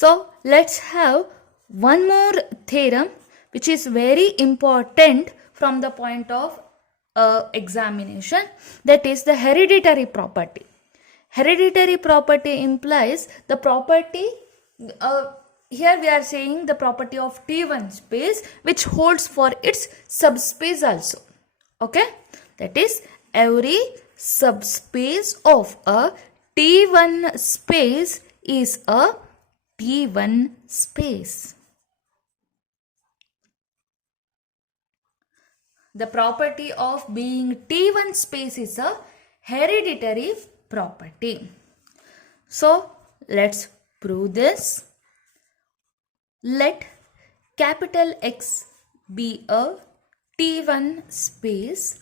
So let's have one more theorem which is very important from the point of examination, that is the hereditary property. Hereditary property implies the property, here we are saying the property of T1 space which holds for its subspace also. Okay, that is every subspace of a T1 space is a T1 space. The property of being T1 space is a hereditary property. So let's prove this. Let capital X be a T1 space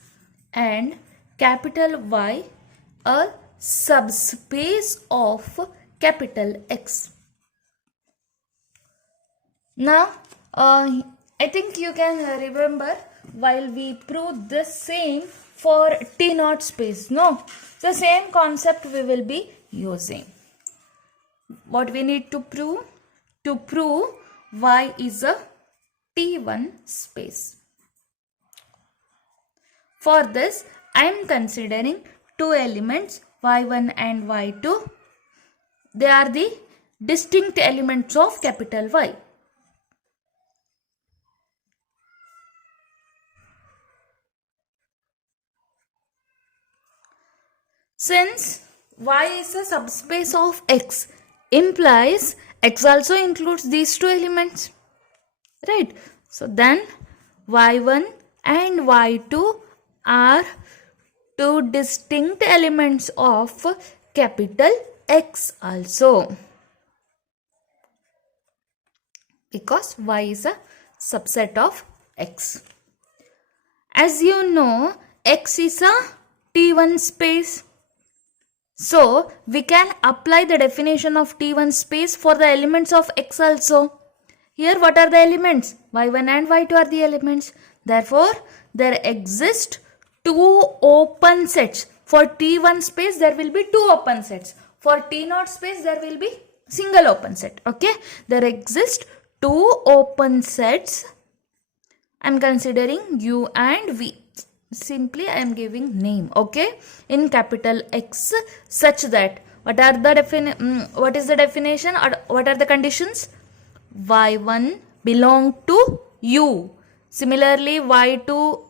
and capital Y a subspace of capital X. Now, I think you can remember while we proved the same for T0 space. No, the same concept we will be using. What we need to prove? To prove Y is a T1 space. For this, I am considering two elements Y1 and Y2. They are the distinct elements of capital Y. Since Y is a subspace of X, implies X also includes these two elements, right? So then Y1 and Y2 are two distinct elements of capital X also, because Y is a subset of X. As you know, X is a T1 space. So we can apply the definition of T1 space for the elements of X also. Here what are the elements? Y1 and Y2 are the elements. Therefore, there exist two open sets. For T1 space there will be two open sets. For T0 space there will be single open set. Okay. There exist two open sets. I am considering U and V. Simply I am giving name, okay, in capital X, such that what is the definition or what are the conditions? Y1 belong to U, similarly Y2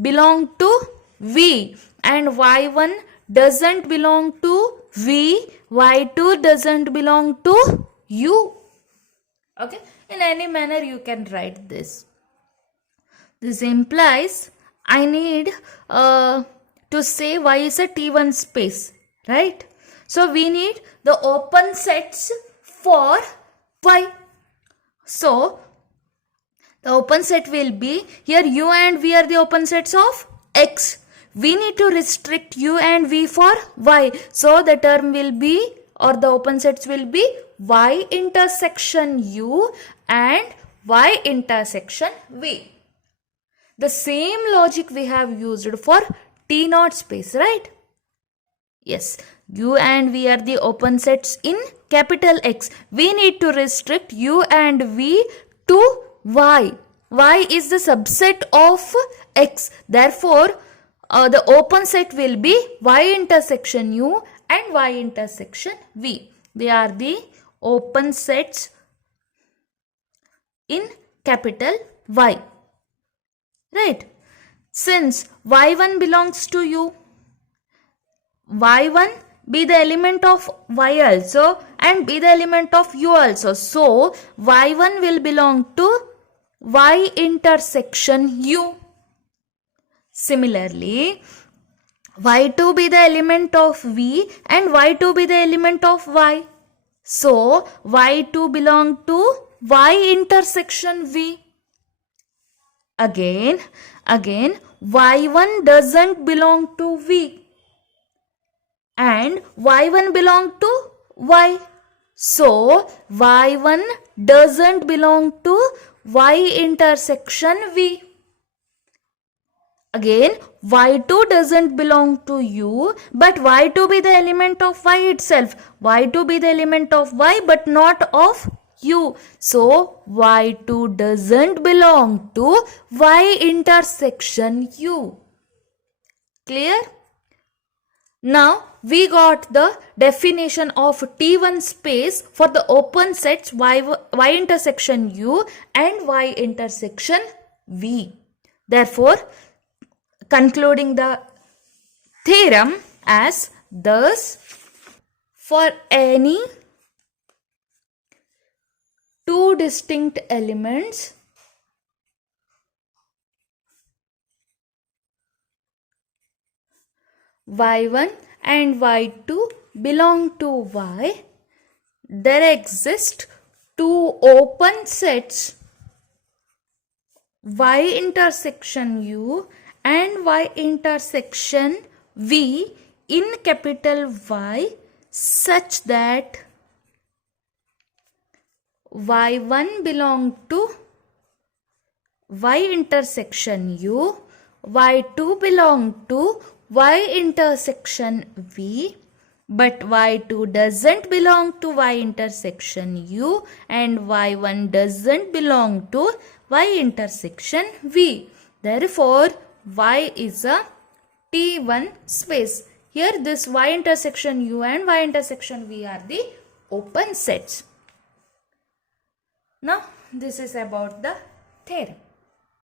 belong to V, and Y1 doesn't belong to V, Y2 doesn't belong to U. Okay, in any manner you can write this. This implies I need to say Y is a T1 space, right? So we need the open sets for Y. So the open set will be, here U and V are the open sets of X. We need to restrict U and V for Y. So the term will be, or the open sets will be Y intersection U and Y intersection V. The same logic we have used for T0 space, right? Yes, U and V are the open sets in capital X. We need to restrict U and V to Y. Y is the subset of X. Therefore, the open set will be Y intersection U and Y intersection V. They are the open sets in capital Y. Right? Since Y1 belongs to U, Y1 be the element of Y also and be the element of U also. So, Y1 will belong to Y intersection U. Similarly, Y2 be the element of V and Y2 be the element of Y. So, Y2 belong to Y intersection V. Again, Y1 doesn't belong to V and Y1 belong to Y. So, Y1 doesn't belong to Y intersection V. Again, Y2 doesn't belong to U, but Y2 be the element of Y itself. Y2 be the element of Y but not of U. So Y2 doesn't belong to Y intersection U. Clear? Now we got the definition of T1 space for the open sets Y intersection U and Y intersection V. Therefore, concluding the theorem as thus, for any two distinct elements Y1 and Y2 belong to Y, there exist two open sets Y intersection U and Y intersection V in capital Y such that Y1 belong to Y intersection U, Y2 belong to Y intersection V, but Y2 doesn't belong to Y intersection U and Y1 doesn't belong to Y intersection V. Therefore, Y is a T1 space. Here this Y intersection U and Y intersection V are the open sets. Now this is about the theorem.